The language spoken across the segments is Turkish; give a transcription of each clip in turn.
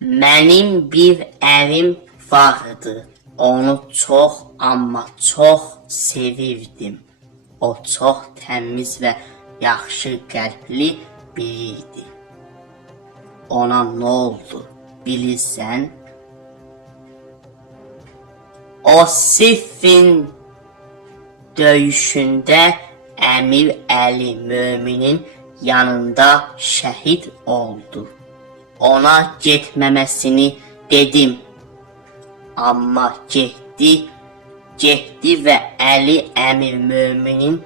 Mənim bir evim vardı. Onu çox amma çox sevirdim. O çox təmiz və yaxşı qəlbli biri idi. Ona nə oldu? Bilirsən? O Siffin döyüşündə Əmir Əli Möminin yanında şəhid oldu. Ona getməməsini dedim. Amma getdi, getdi və Əli Əmir Möminin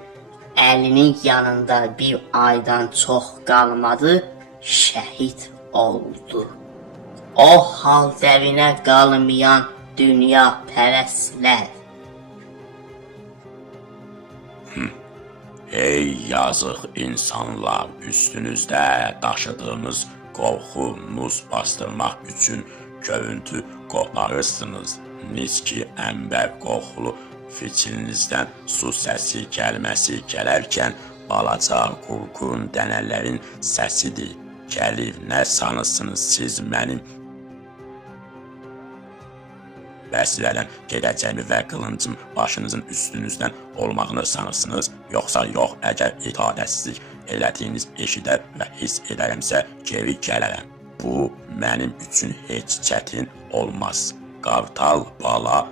Əlinin yanında bir aydan çox qalmadı, şəhid oldu. O hal dərinə qalmayan dünya pərəslər. Ey yazıq insanlar, üstünüzdə daşıdığınız qorxunuz bastırmaq üçün gövüntü qoparırsınız. Miski əmbər qoxulu fiçilinizdən su səsi gəlməsi gələrkən balaca qurqun dənələrin səsidir. Gəlir nə sanırsınız siz mənim vəsilədən gedəcəyimi və qılıncım başınızın üstünüzdən olmağını sanırsınız, yoxsa yox, əgər itadətsizlik elədiyiniz eşidər və hiss edərəmsə geri gələrəm. Bu mənim üçün heç çətin olmaz. Qartal bala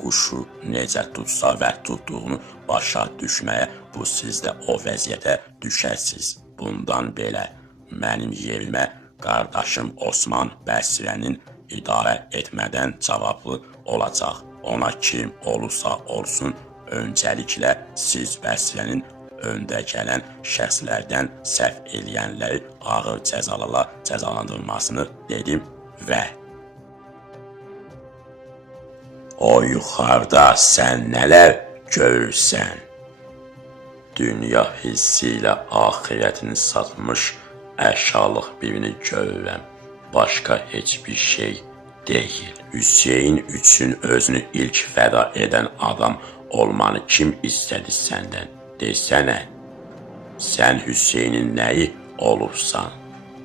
quşu necə tutsa və tutduğunu başa düşməyə bu siz də o vəziyyətə düşəsiz. Bundan belə mənim yerimə qardaşım Osman Bəsirənin idarə etmədən cavablı olacaq. Ona kim olursa olsun, öncəliklə siz Bəsirənin öndə gələn şəxslərdən səhv eləyənləri ağır cəzalarla cəzalandırılmasını dedim və o yuxarıda sən nələr görürsən? Dünya hissi ilə axirətini satmış əşalıq birini görürəm. Başqa heç bir şey deyil. Hüseyin üçün özünü ilk fəda edən adam olmanı kim istədi səndən? Desənə. Sən Hüseynin nəyi olursan?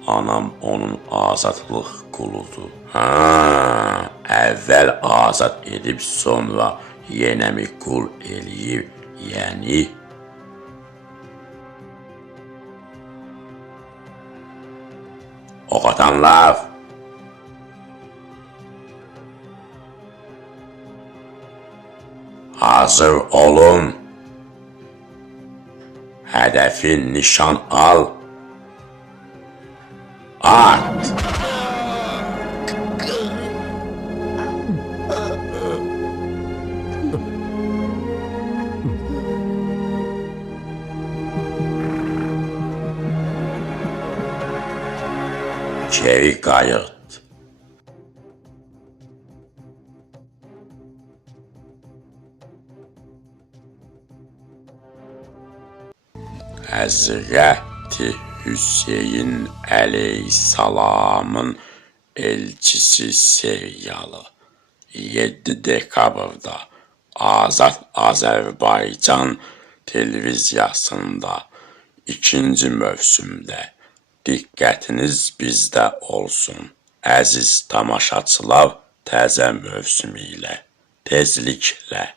Anam onun azadlıq quludur. Ha, əvvəl azad edib sonra yenə mi qul eləyib? Yəni O atanlar Hazır olun. Hedefi nişan al. At. Geri kayıt. Həzrəti Hüseyin əleyhissalamın elçisi seriyalı 7 dekabrda Azad Azərbaycan televiziyasında ikinci mövsümdə diqqətiniz bizdə olsun. Əziz tamaşaçılar, təzə mövsüm ilə tezliklə